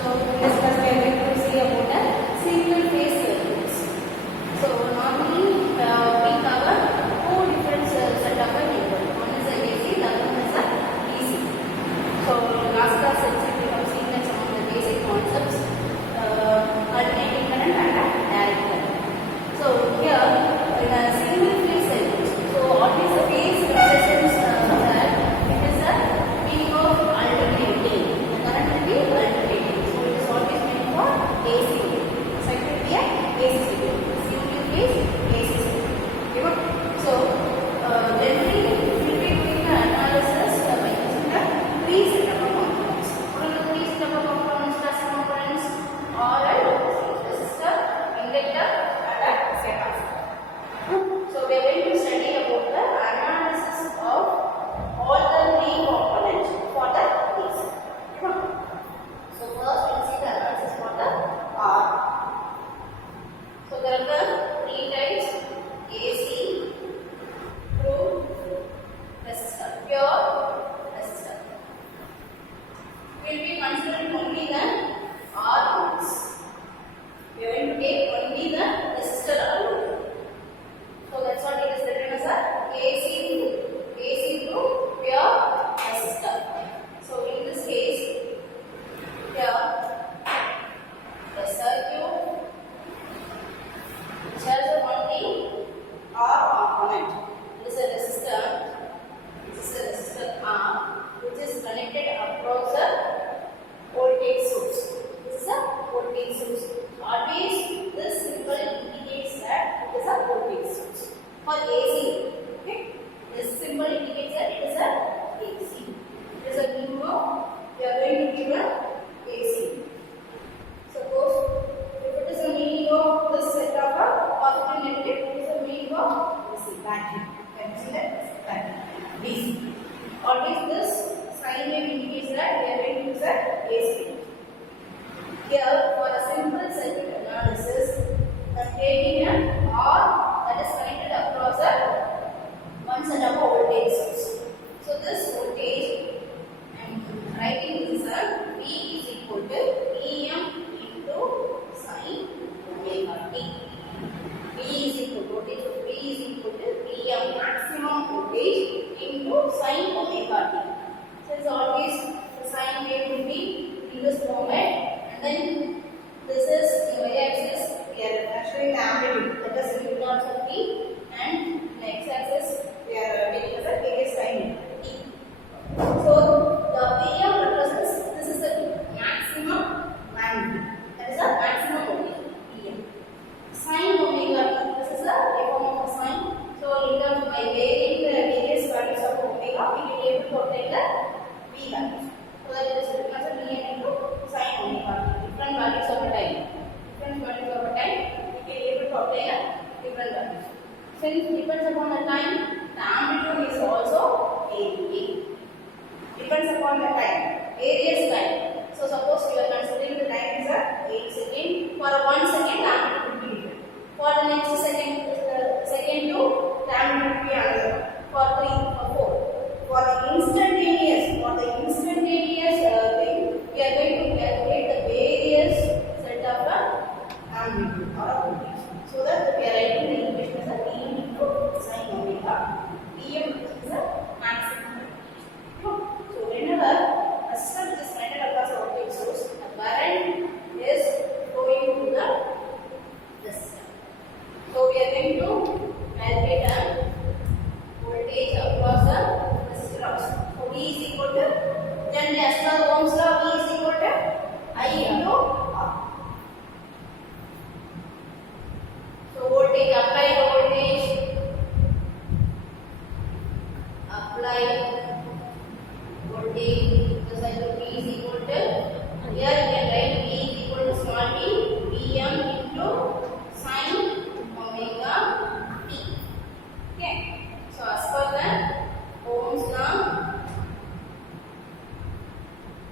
So in this class we are going to see about a single phase circuits. So normally we cover two different set of a network. One is a AC, the other one is a DC. So last class we have seen that some of the basic concepts, alternating current and direct current. So here in a single phase circuit, so what is the phase represents that it is a meaning of alternating. The current will be alternating. So it is always meant for AC. Circuit will be a AC circuit. Single phase AC circuit. Okay. So generally we will be doing the analysis by using the three set of components. What are the three set of components? Class components or a resistor, inductor, and a capacitor. So we are going to study about the analysis of all the three components for the AC. So first we will see the analysis for the R. So there are the three types: AC, through, resistor, pure resistor. We will be considering only the R ones. We are going to take only the resistor alone. So that's what it is written as a AC through pure resistor. So in this case, here the circuit which has only R component. This is a resistor. This is a resistor R which is connected across a voltage source. This is a voltage source. Always this symbol indicates that it is a voltage source. For AC, okay, this symbol indicates that it is a AC. It is a meaning of, we are going to give a AC. Suppose if it is a meaning of this set of a positive negative, it is a meaning of DC, battery. Can you see that? Battery. DC. Always this sign wave indicates that we are going to use a AC. Here, for a simple circuit analysis, taking an R that is connected across a one set of a voltage source. So this voltage, I am writing this as V is equal to Vm into sin omega t. V is equal to voltage of V is equal to Vm maximum voltage into sin omega t. So it's always the sine wave will be in this format. Then this is the y-axis, we are measuring the amplitude, that is u naught of t, and the x-axis we are taking as a phase time t. So the Vm represents, this is the maximum magnitude, that is the maximum voltage Vm. Sin omega t, this is a form of a sine. So in terms by varying the various values of omega, we will be able to obtain the V values. So that it is written as a Vm into sin omega t. Different values of a time. Different values of a time, we can be able to obtain different values. Since it depends upon the time, the amplitude is also varying. Depends upon the time, various time. So suppose you are considering the time is at 8 seconds. For 1 second, the amplitude will be different. For the next second, second 2, the amplitude will be another. For 3, for 4. For the instantaneous thing, we are going to calculate the various set of amplitude or voltage. So that we are writing the equation as a Vm into sin omega. Vm is a maximum voltage. So whenever a system is connected across a voltage source, the current is flowing to the resistor. So we are going to calculate a voltage across the resistor also. So V is equal to, then as per Ohm's law, V is equal to I into R. So voltage, apply voltage, because I know V is equal to, here you can write V is equal to small t, Vm into sin omega t. Okay. So as per the Ohm's law,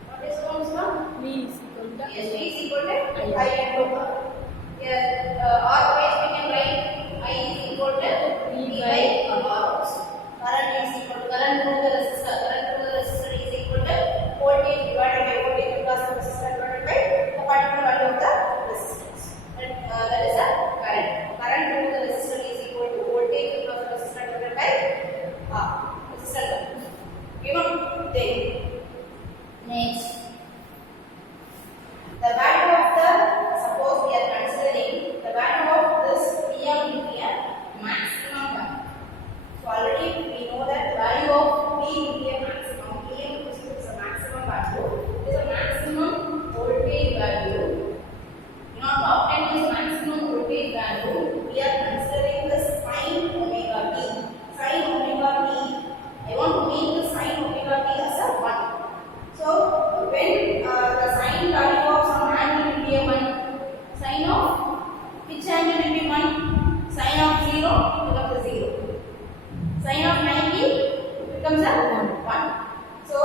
what is Ohm's law? V is equal to Yes, value. It is a maximum voltage value. In order to obtain this maximum voltage value, we are considering the sin omega t. Sin omega t. I want to make the sin omega t as a 1. So when the sin value of some angle will be a 1, sin of which angle will be 1? Sin of 0 becomes a 0. Sin of 90 becomes a 1. So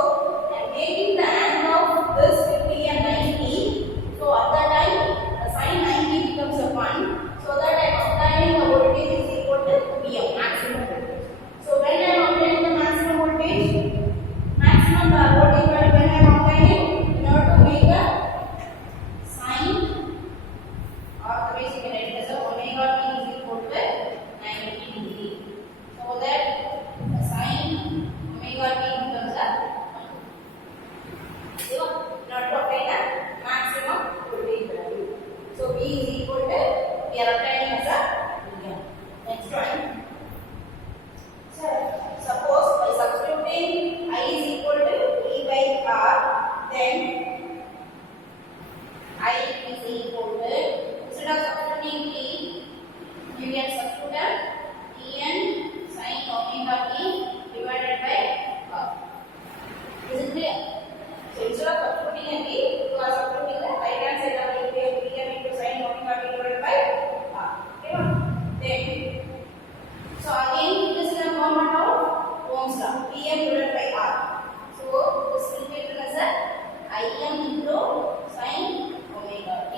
I am making the angle of this will be a 90. So at that time the sin 90 becomes a 1. So that I am applying the voltage is equal to Vm, maximum voltage. So when I am applying the maximum voltage, maximum voltage value when I am applying, in order to make the sin or the basic unit as a omega t is equal to 90 degree. So that the sin omega t becomes a 1. So in order to obtain the maximum voltage value. So V is equal to, we are obtaining as a Vm. Next one. So suppose by substituting I is equal to E by R, then I is equal to, instead of substituting T, you can substitute En sin omega t divided by R. Is it clear? So instead of substituting a T, you are substituting the right hand side of the equation Vm into sin omega t divided by R. Okay, then so again this is a format of Ohm's law, Vm divided by R. So this will be written as a Im into sin omega t.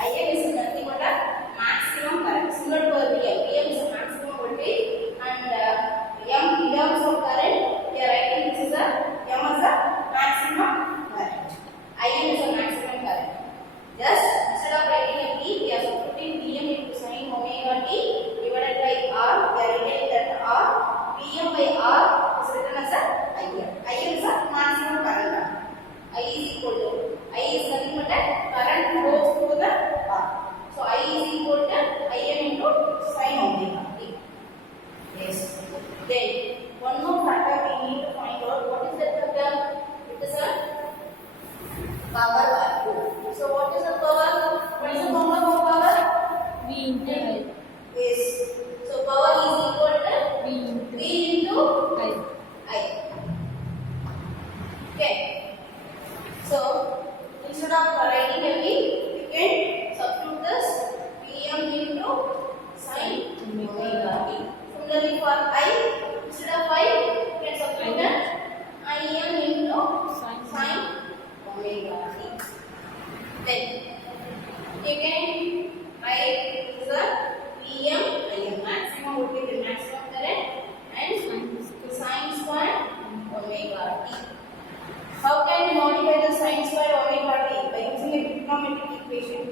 Im is nothing but a maximum current, similar to a Vm. Vm is a maximum voltage and M in terms of current, we are writing this is a M as a maximum current. Im is a maximum current. Just instead of writing a T, we are substituting Vm into sin omega t divided by R. We are writing that R. Vm by R is written as a Im. Im is a maximum current. I is equal to, I is nothing but a current flows through the R. So I is equal to Im into sin omega t. Yes. Then one more factor we need to find out. What is that factor? It is a power value. So what is the power? What is the formula for power? V into I. Yes. So power is equal to V into I. I. Okay. So instead of writing a V, we can substitute this Vm into sin omega t. Similarly for I, instead of I, we can substitute Im into sin omega t. Then again write the Vm, Im, maximum voltage and maximum current, and sin square omega t. How can we modify the sin square omega t? By using a trigonometric equation.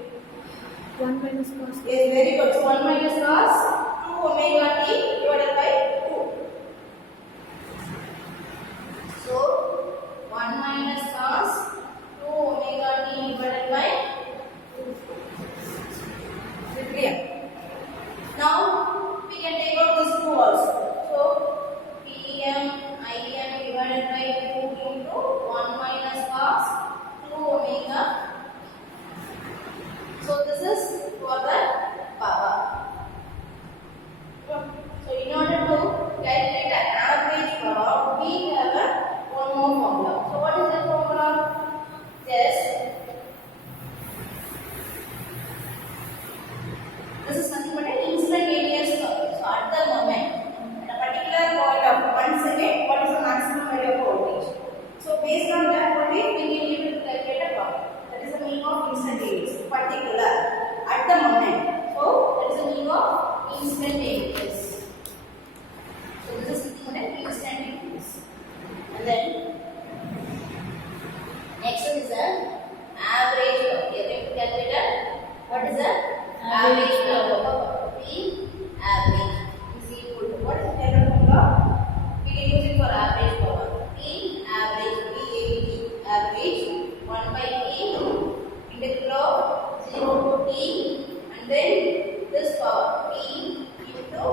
1 minus cos. Yes, very good. So 1 minus cos 2 omega t divided by 2. So 1 minus cos 2 omega t divided by 2. Is it clear? Now we can take out this 2 also. So Pm Im divided by 2 into 1 minus cos 2 omega. So this is for the power. So in order to calculate the average power, we have one more formula. So what is the formula? Yes. This is nothing but an instantaneous power. So at the moment, at a particular point of 1 second, what is the maximum value of voltage? So based on that voltage, we can able to calculate a power. That is the meaning of instantaneous. Particular at the moment. So that is the meaning of instantaneous. So this is nothing but an instantaneous. And then next one is the average power. We are going to calculate what is the average power. P average is equal to, what is the general formula? We can use it for average power. P average, average 1 by T integral of 0 to T, and then this power P into.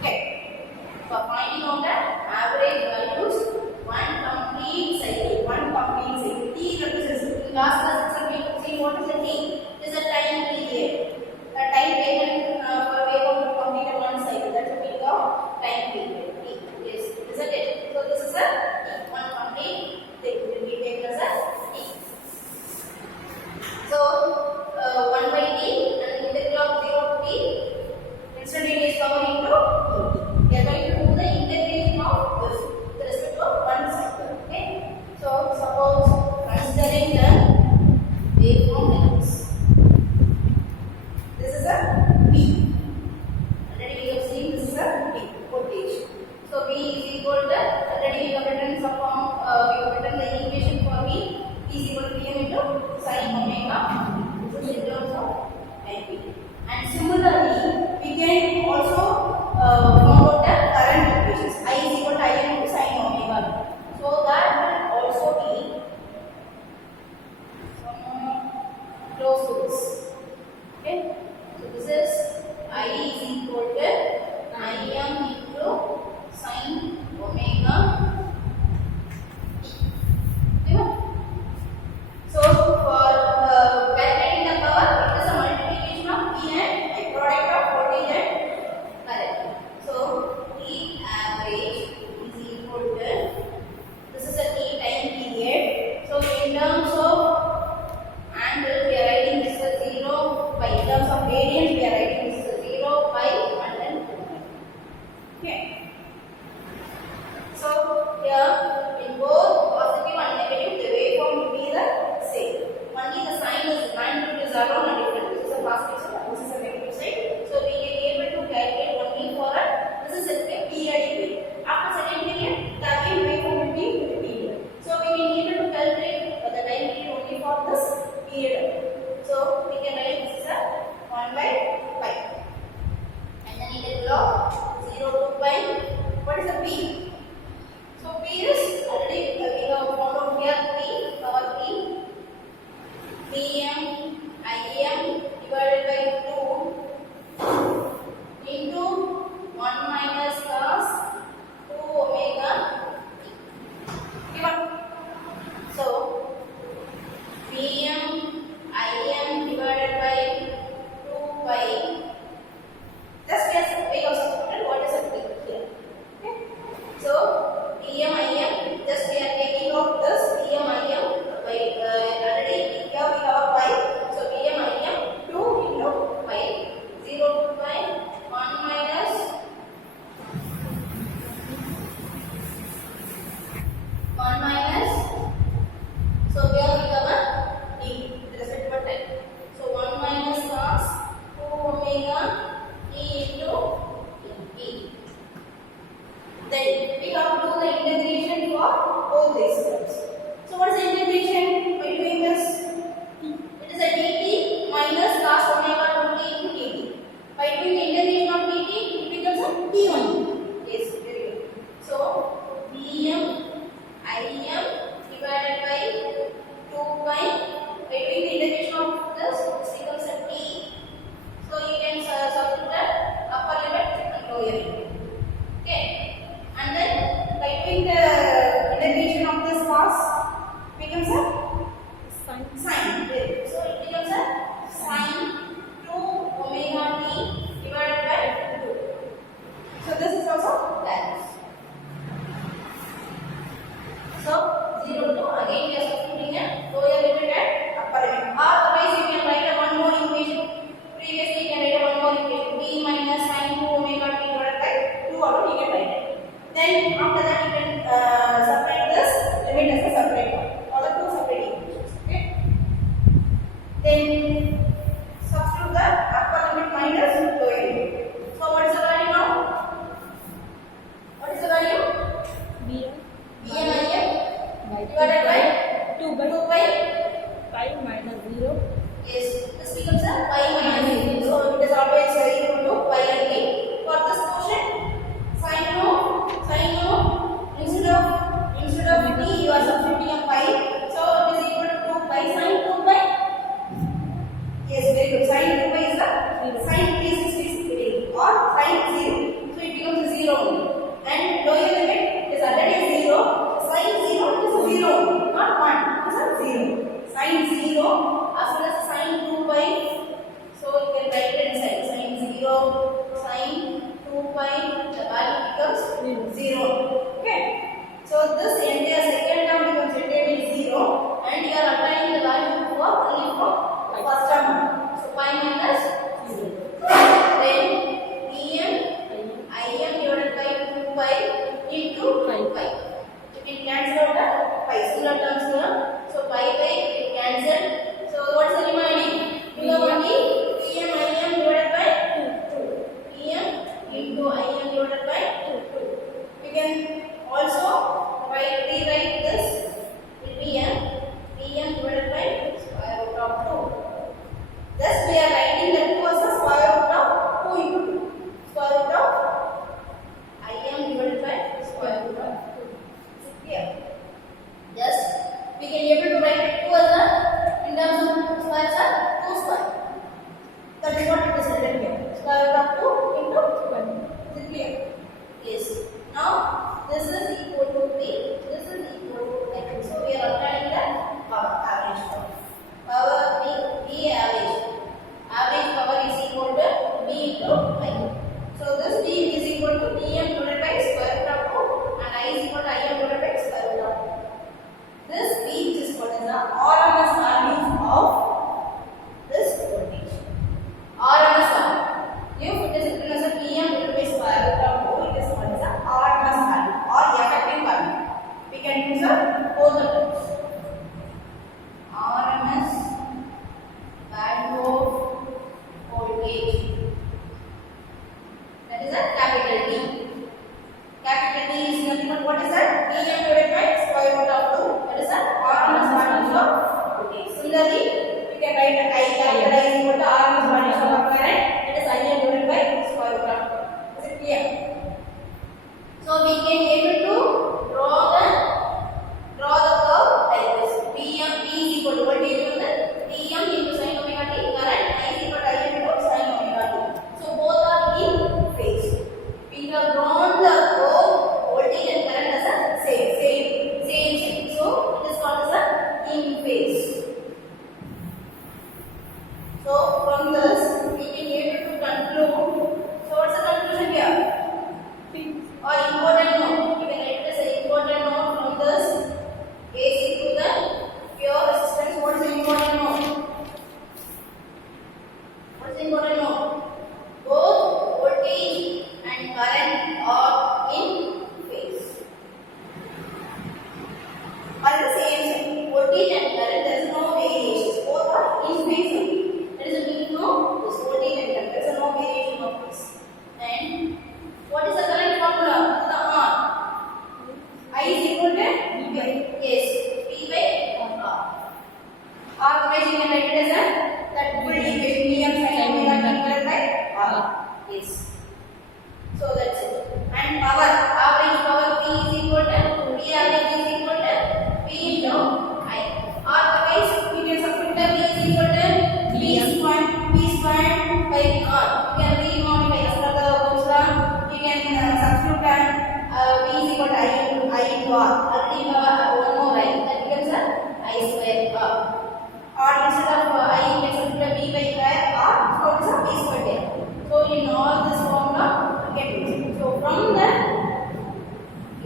Okay. For finding out the average values, one volts. So what is the integration by doing this? It is a dt minus cos omega 2t into dt. By doing the integration of dt, it becomes a t only. Yes, very good. So Vm Im divided by 2 pi. By doing the integration of this becomes a t. So you can substitute the upper limit and lower limit. Okay. And then by doing the integration of this cos becomes a sine. So it becomes a sine 2 omega t divided by 2. So this is also balanced. So 0 to again we are substituting a lower limit and upper limit. Otherwise you can write a one more equation. Previously you can write a one more equation t minus sine 2 omega t divided by 2 or you can write it. Then after that you can separate this limit as a separate one or the two separate equations. Okay. Then substitute the upper limit minus lower limit. So what is the value now? What is the value? Vm Im divided by 2 by 2 by 5 minus 0. yes. This becomes a pi minus 0. So it is always equal to pi only. For this portion, sine no, instead of t you are substituting a pi. So it is equal to 2 pi sine 2 pi. Yes, very good. Sine 2 pi is the sine 360 or sine 0. So it becomes 0 only. And lower limit is already 0. Sine 0 is 0, not 1. It is a 0. Sine 0 as well as sine 2 pi. So you can write it inside. Sine 0, sine 2 pi. The value becomes 0. Okay. So this entire second term becomes entirely 0, and you are applying the value for only for first term. So pi minus 0. Then Im divided by 2 pi into pi. You can cancel out the pi. Similar terms here. So pi you can cancel. So what is the remaining? You have only Im divided by 2. Im into Im divided by 2. You can also rewrite this will be Pm divided by square root of 2. Thus we are writing the 2 as the square root of 2 into 2. Square root of Im divided by square root of 2. Is it clear? Thus we can able to write 2 as a in terms of square as a 2 square. That is what it is written here. Square root of 2 into 1. Is it clear? Yes. Now this is equal to P, this is equal to X. So we are obtaining the power, average power. Power P average. Average power is equal to B into I. So this D is equal to Dm divided by square root of 2 and I is equal to Im divided by square root of 2. This B is what is the RMS value of this voltage. RMS value. If it is written as a Pm divided by square root of 2, it is called as a RMS value or effective value. We can use both the terms. RMS value of voltage. That is a capital D. Capital D is nothing but what is that? Pm divided by square root of 2. That is the RMS value of voltage. Similarly, we can write I capital I is equal to RMS value of current. That is Im divided by square root of 2. Is it clear? So we can able to draw the curve like this. Pm P is equal to voltage on the Pm into sin omega t, current I is equal to Im into sin omega t. So both are in phase. We have drawn the curve voltage and current as a same. So it is called as a in phase. So from this we can able to conclude. So what's the conclusion here? Or important note. You can write as an important note from this. AC to the pure resistance. What is the important note? What is the important note? Both voltage and current are in phase. Are the same. Voltage and current, there is no variation. Both are in phase only. There is a meaning of this voltage and current. There is no variation of this. And what is the current formula? The R. I is equal to V. Yes. we can write it as a that full equation Vm sin omega t divided by R. Yes. So that's it. And power, average power P is equal to P average is equal to P into I. Otherwise, we can substitute P is equal to P squared by R. You can remodify as per the Ohm's law. You can substitute P is equal to I into R. Already we have one more I, that becomes a I square R. Or instead of I, you can substitute P by R. So it is a P squared there. So in all this formula, we can use it. So from the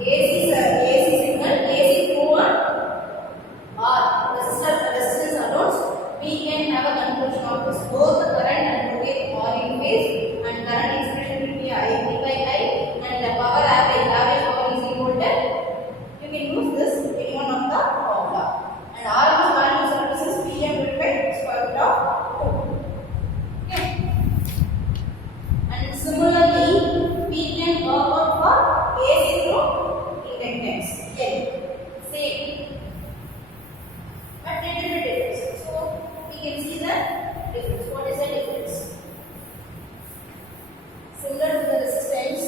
AC signal, AC through or resistance alone, we can have a conclusion of this. Both the current and voltage are in phase, and current expression will be I by I, and the power average power is equal to. You can use this any one of the formula. And RMS value services Pm divided by square root of 2. Okay. And similarly, we can work out for AC through inductance. N. Same. But little bit difference. So we can see the difference. What is the difference? Similar to the resistance.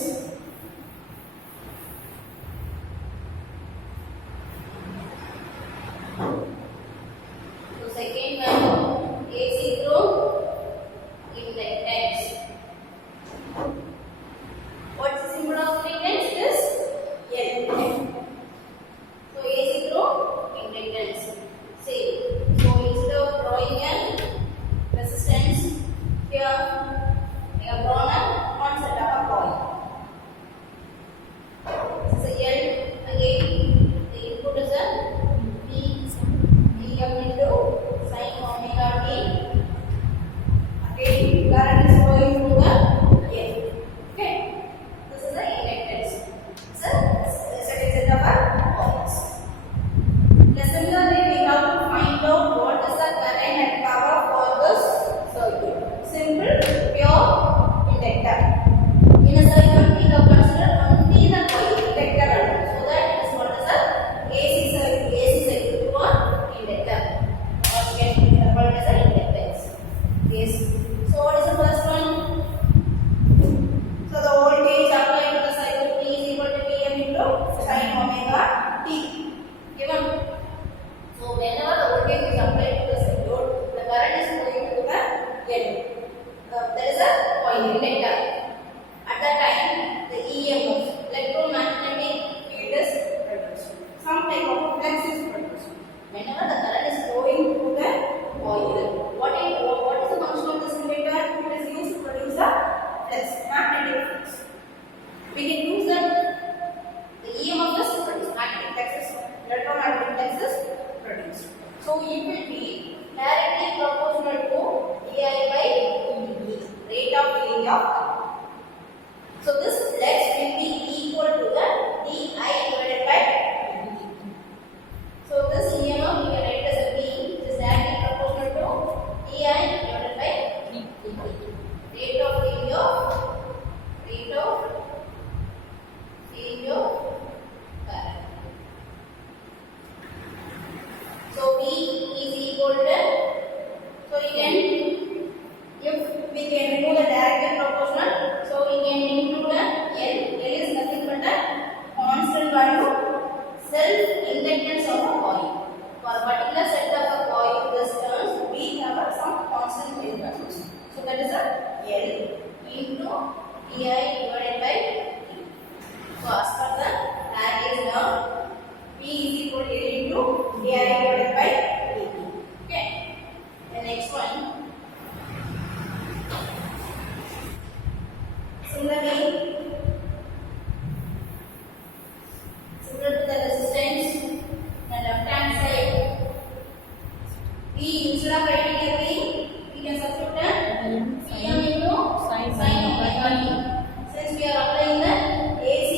So second one, AC through inductance. What's the symbol of inductance? This L. So AC through inductance. Same. So instead of drawing a resistance, here we have drawn a concept of a coil. This is a L. Again, the input is a Vm into sin omega t. Again, current is flowing through the L. Okay. This is the inductance. It's a second set of our coils. Similarly, we have to find out what is the current and power for this circuit. Simple, pure inductor. In a circuit, we have considered only the coil inductor alone. So that is what is the AC circuit to an inductor. Or we can refer it as an inductance. Yes. So what is the first one? So the voltage applied to the circuit P is equal to Pm into sin omega t. Given. So whenever the voltage is applied to the circuit, the current is flowing through the L. There is a coil inductor. At that time, the EMF, electromagnetic field is produced. Some type of flux is produced. Whenever the current is flowing through the coil, what is the function of this inductor? It is used to produce a flux, magnetic flux. We can use the EMF is produced, magnetic flux is electromagnetic flux is produced. So it will be directly proportional to dI by dt, rate of change of current. So this flux will be equal to the dI divided by dt. So this EMF we can write as a V, which is directly proportional to dI divided by dt. Rate of change of current. So V is equal to, so we can, if we can remove the direct and proportional, so we can include a L. L is nothing but a constant value self-inductance of a coil. For a particular set of a coil, this turns, we have some constant values. So that is a L into dI divided by dt. So as per the Faraday's law, P is equal to L into dI divided by dt. Okay. The next one. Similarly, similar to the resistance, the left hand side, V instead of writing a V, we can substitute Pm into sin omega t. Since we are applying the AC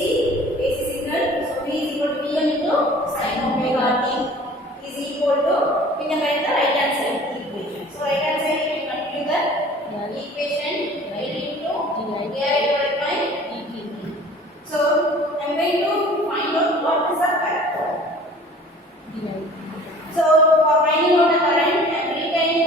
signal, so V is equal to Pm into sin omega t is equal to, we can write the right hand side equation. So right hand side we can conclude the equation L into dI divided by dt. So I am going to find out what is the current. So for finding out the current, I am rewriting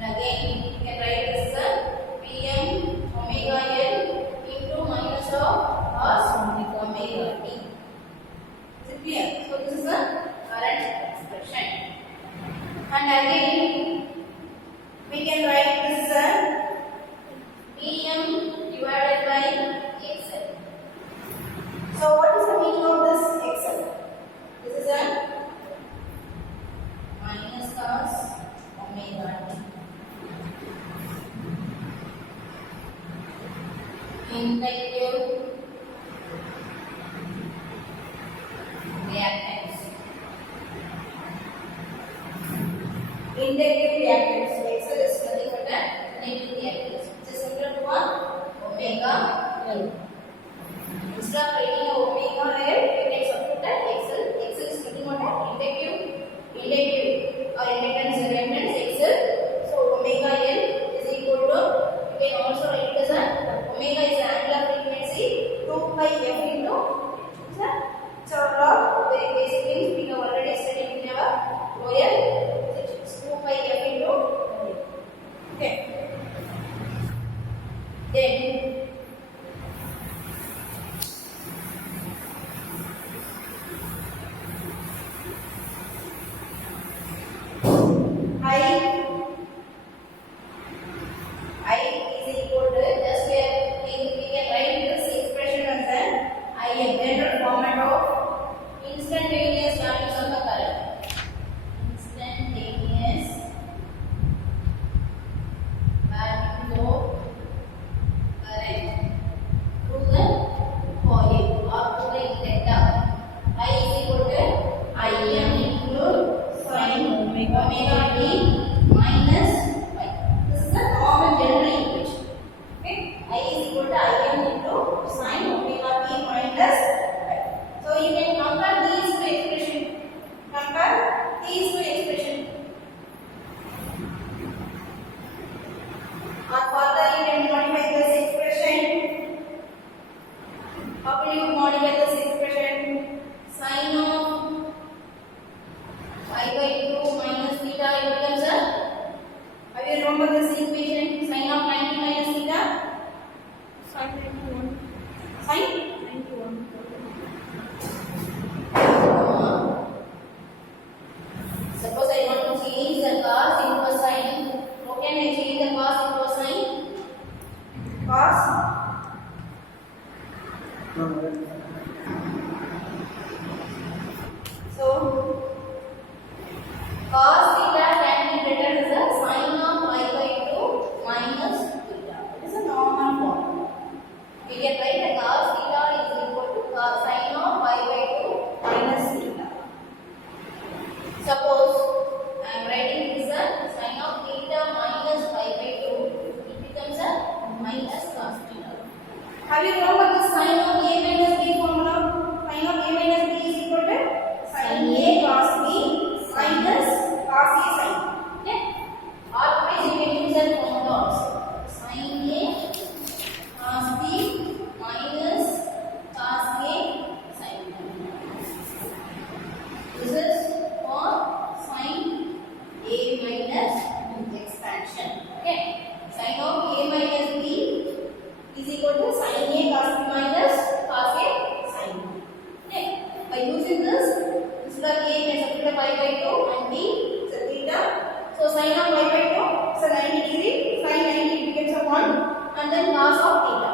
And again, you can write this as Pm omega L into minus of cos omega t. Is it clear? So this is a current expression. And again, we can write this as Pm divided by XL. So what is the meaning of this XL? This is a minus cos omega t. Inductive reactance. Inductive reactance. So XL is nothing but a negative reactance, which is similar to what? Omega L. Instead of writing omega L, we can substitute that XL. XL is nothing but a inductive or inductance XL. So omega L is equal to, you can also write it as a omega is the angular frequency 2 pi f into so log, very basic things we have already studied in our lower sections. 2 pi f into okay. Then I is equal to just we can write this expression as an I a general format of instantaneous values of the current. Instantaneous values of current through the coil or through the inductor. I is equal to Im into sin omega t minus common general equation. Okay, I is equal to Im into sin omega t minus y. So you can compare these two expressions. Compare these two expressions. Or further you can modify this expression. How will you modify this expression? Sin of y by 2 minus theta it becomes a. Have you remember this equation? Sin of 90 minus theta? Sin 91. Sin? 91. Suppose I want to change the cos into a sin. How can I change the cos into a sin? Cos? So, cos theta can be written as a sin of y by 2 minus theta. It is a normal form. We can write a cos theta is equal to cos sin of y by 2 minus theta. Suppose I am writing this as sin of theta minus y by 2. It becomes a minus cos theta. Have you remembered the sin of a minus b formula? Sin of a minus b is equal to sin a cos b minus cos a sin. Okay? Always you can use that formula also. Sin a cos b minus cos a sin. This is for sin a minus expansion. Okay? Sin of a minus b is equal to sin a cos b minus cos a sin. Okay? By using this, instead of a, you can substitute pi by 2 and b is a theta. So sin of pi by 2 is a 90 degree, sin 90 becomes a 1 and then cos of theta.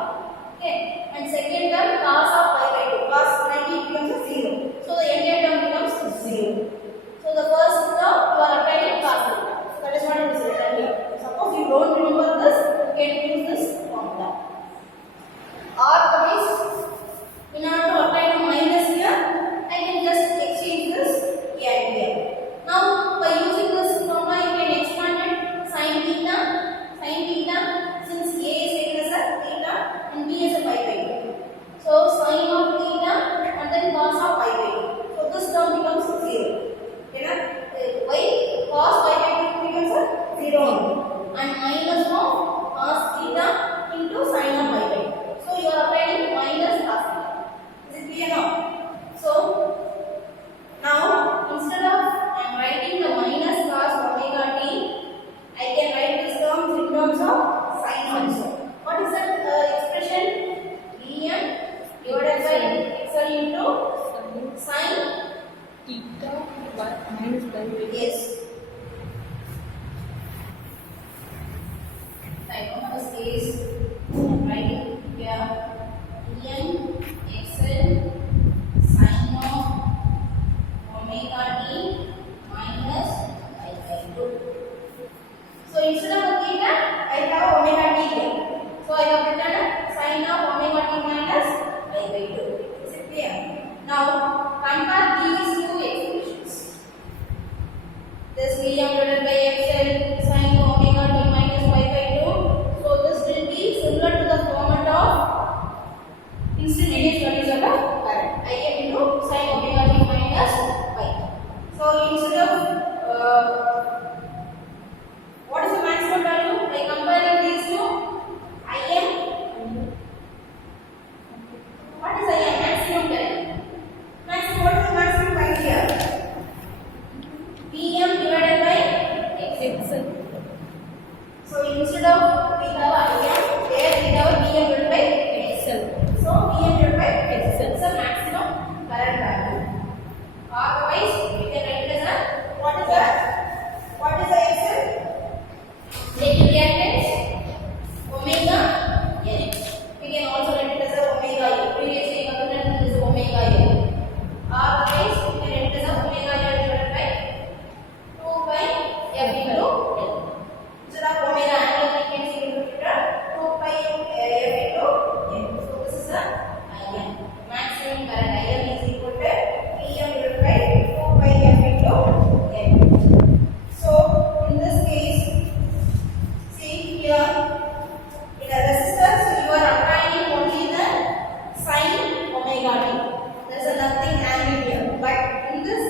Okay? And second term cos of pi by 2, cos 90 becomes a 0. So the entire term becomes 0. So the first term you are applying cos theta. So that is what it is written here. Suppose you don't remember this, you can use this formula. Otherwise, in order to apply the minus here, I can just exchange this here and here. Now, by using this formula, you can expand it sin theta, since a is taken as a theta and b is a pi by 2. So, sin So instead of looking at, I have omega t here. So I have written sine of omega t minus pi by 2. Is it clear? Now compare these two expressions. This Vm divided by xl sine omega t minus pi by 2. So this will be similar to the format of instantaneous values of the current. Im into sine omega t minus pi. So instead of what is the maximum value? By comparing these two, Im. What is Im? Maximum current. Maximum. What is the maximum right here? Vm divided by xl. So instead of we have Im, there we have Vm divided by xl. So Vm divided by xl is the maximum current value. Otherwise, we can write it as a what is that? What is the xl? Taking reactance omega n. We can also write it as a omega n. Previously we have written it as omega n. Otherwise, we can write it as a omega n divided by 2 by f into n. Instead of omega angular frequency we will write 2 by f into n. So this is a Im. Maximum current Im is equal to Vm divided by 2 by f into n. So in this case, see here in a resistance you are applying only the sine omega t. There is nothing angle here. But in this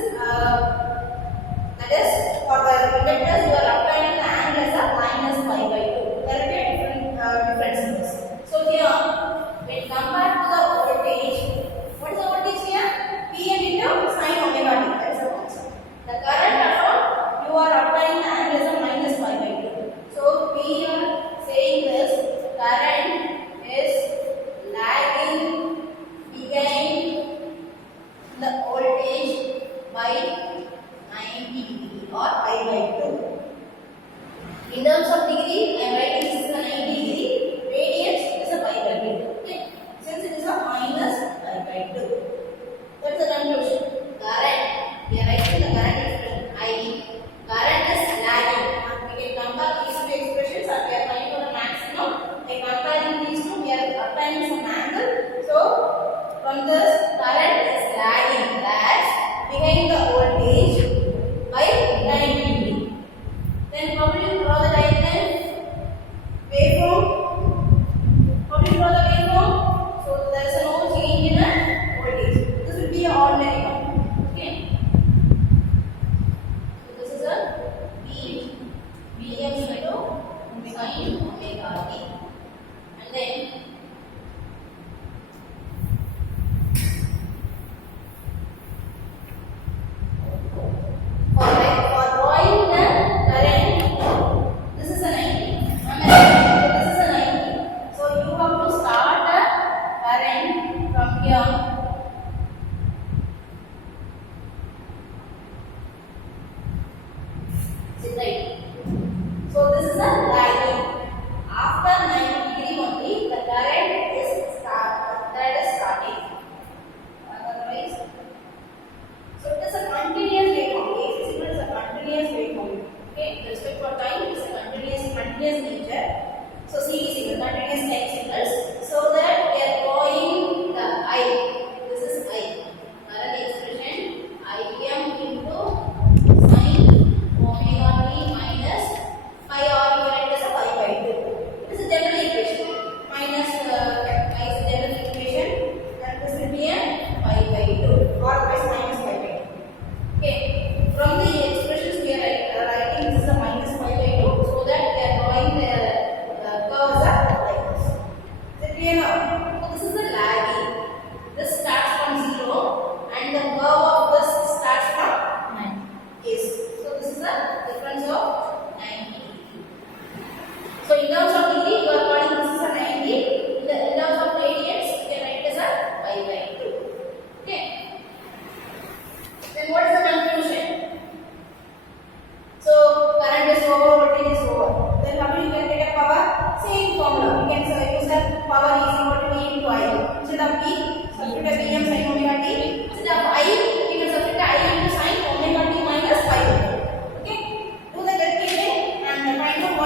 that is for the inductors you are applying the angle as a minus pi by 2. There will be a different differences. So here when compared to the voltage, what is the voltage here? Vm into sine omega t. That is the concept. The current alone you are applying the angle as a minus pi by 2. So we are saying this current is lagging behind the voltage by 90 degree or pi by 2. In terms of degree, I am writing this is a 90 degree. Radians is a pi by 2. Okay. Since it is a minus pi by 2. That's the conclusion. Current. We are writing the current expression I. Current is lagging. We can compare these two expressions and we are finding for the maximum. By comparing these two, we are applying some angle. So from this, current is lagging, lags behind the voltage by 90 degree. Then how will you draw the diagram? Waveform. How will you draw the waveform? So there is no change in the voltage. This will be an ordinary one. Okay. So this is a Vm into sine omega t. And then for drawing the current, this is a 90. This is a 90. So you have to start the current from here. Is it right? So this is a lagging. After 90 degree only, the current is starting. Otherwise, so it is a continuous waveform. AC signal is a continuous waveform. Okay, with respect for time, it is a continuous nature. So CD signal, continuous time signals. So that we are drawing the I. This is I. Current expression Im into sine omega t minus pi, or you write as a pi by 2. This is a general equation. Minus pi is a general equation, and this will be a pi by 2 or otherwise minus pi by 2. Okay. From the expressions we are writing this is a minus pi by 2, so that we are drawing the curves are like this. Is it clear now? So this is the lagging. This starts from 0 and the curve of this starts from 9. Yes. So this is the difference of 90 degree. So in terms of degree, you are calling this is a 90. In terms of radians, you can write as a pi by 2. Okay. Then what is the conclusion? So current is over, voltage is over. Then how do you calculate power? Same formula. You can use that power is equal to V into I. Instead of V, substitute a Vm sin omega t. Instead of I, you can substitute I into sin omega t minus pi. Okay. Do the calculation and find out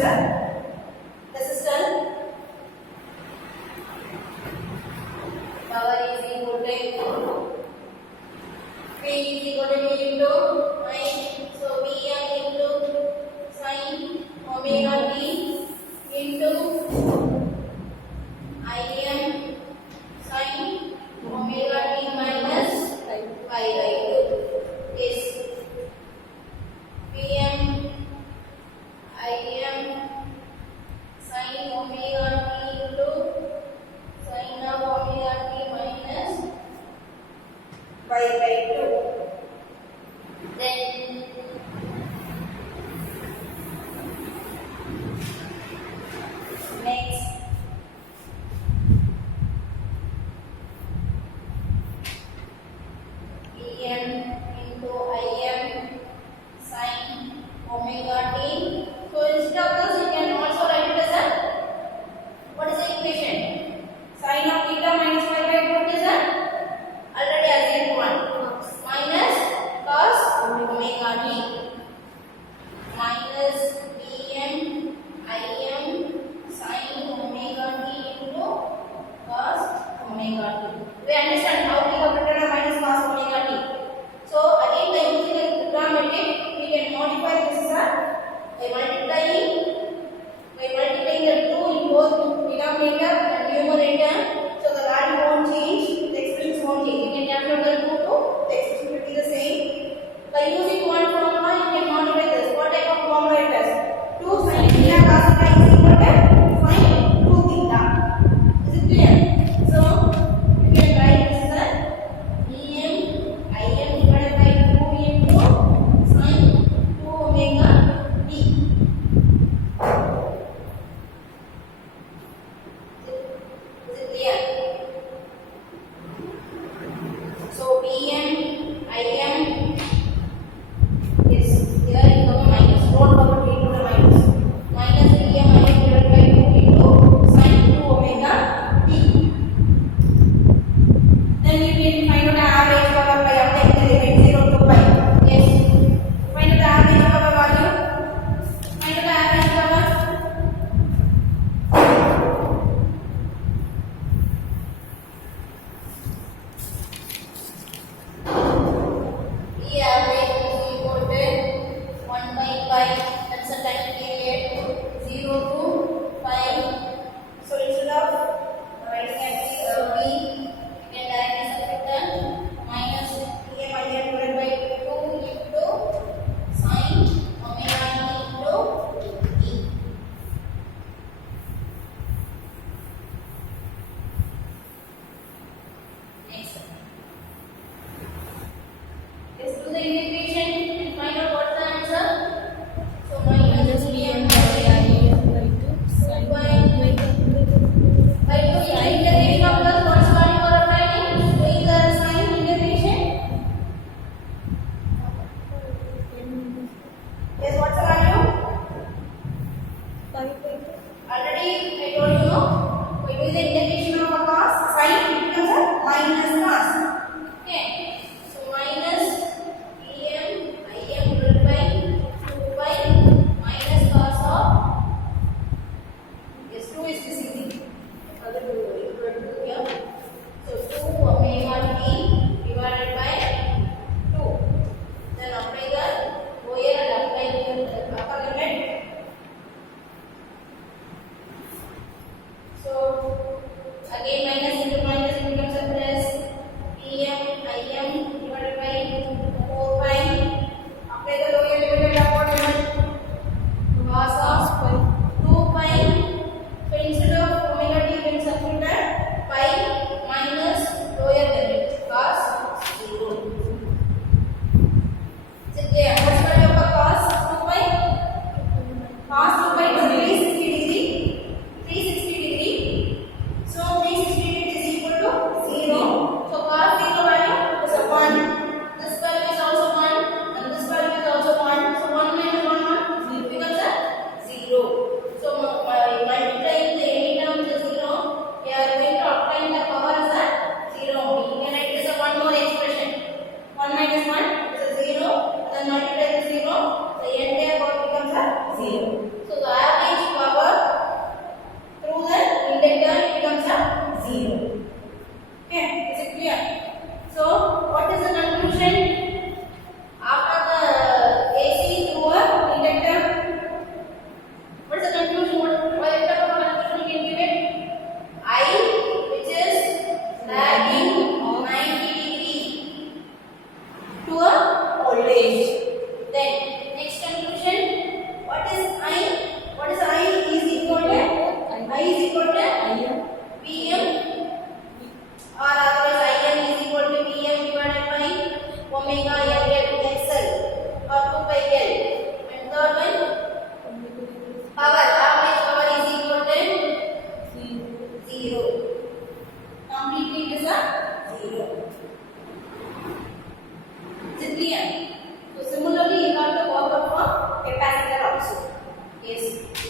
is a resistance. Power is equal to P is equal to V into I. So Vm into sin omega t into Im sin omega t minus pi by 2 is Vm Im sin omega t into sin of omega t minus pi by 2. Then next Em into Im sin omega t. So instead of this, you can also write it as a, what is the equation? Sin of theta minus pi by 2 is a, already assumed one, minus cos omega t minus Vm Im sin omega t into cos omega t. We understand how we have written a minus cos omega t. So again, by using a trigonometric, we can modify this by multiplying the 2 in both denominator and numerator. So the value won't change, the expressions won't change. You can transfer the 2 to the expression will be the same. By using one formula, you can modify this. What type of formula it is? 2 sin theta cos theta is equal to sin 2 theta. Is it clear? So you can write this as Em Im divided by 2 into sin 2 omega t. Is it clear? So Vm Im is here in the minus. Don't forget to include the minus. Minus Vm Im divided by 2 into sin 2 omega t. Then we will find out the average power by applying the limit 0 to pi. Yes. Find out the average power value. Find out the average power. E average is equal to 1 by pi. That's the time period 0 to pi. So instead of writing as V, you can directly substitute minus Em Im divided by 2 into sin omega t into E. Next. Let's do the integration and find out what's the answer. So minus Vm by 2 by 2 is integration of plus what's the value for applying? Doing the sign integration. Yes, what's the value? Already I told you, no? By doing the integration of a cos, sin becomes a minus cos. Okay. So minus Em Im divided by 2 pi minus cos of, yes, 2 is missing. Other 2 equal to here. So 2 omega t divided by 2. Then apply the lower and apply the upper limit. So again minus into minus becomes a plus. Em Im divided by 4 pi. Apply the lower limit and upper limit. Cos of 2 pi. So instead of omega t, we can substitute pi minus lower limit cos 0. Is it clear? What's the value of a cos 2 pi? Cos 2 pi is 360 degree. 360 degree. So 360 degree is equal to 0. So cos 0 value is a 1. This value is also 1 and this value is also 1. So 1 minus 1 1 becomes a 0. So by multiplying the any term to 0, we are going to obtain the power as a 0 only. You can write this as one more expression. 1 minus 1 is a 0. Then multiply the 0. The entire power becomes a 0. So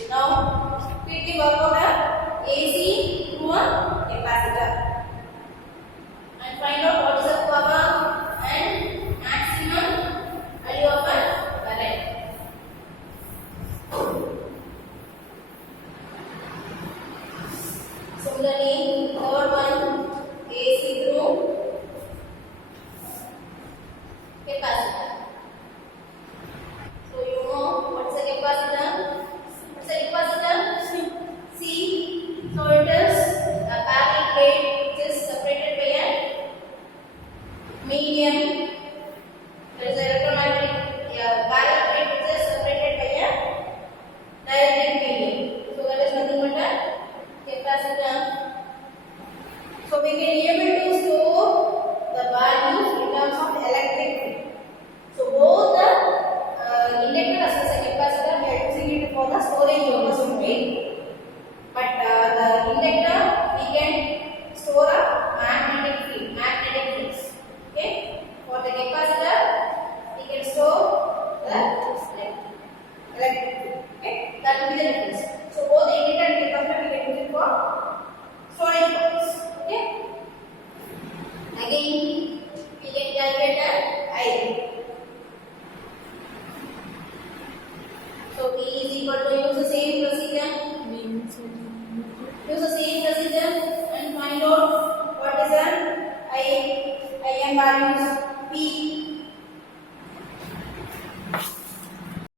Now quickly work out a AC to a capacitor and find out what is the power and maximum value of a current. Similarly, third one, AC through capacitor. So you know what's a capacitor? What's a capacitor? C. So it is a parallel plate which is separated by a medium. There is a electromagnetic parallel plate which is separated by a dielectric medium. So that is nothing but a capacitor. So we can able to store the values in terms of electric field. So both the inductor as well as a capacitor we are using it for the storage purpose only. But the inductor we can store a magnetic field, magnetic fields. Okay. For the capacitor we can store the electric field. Okay. That will be the difference. So both the inductor and capacitor we can use it for storage purpose. Okay. Again,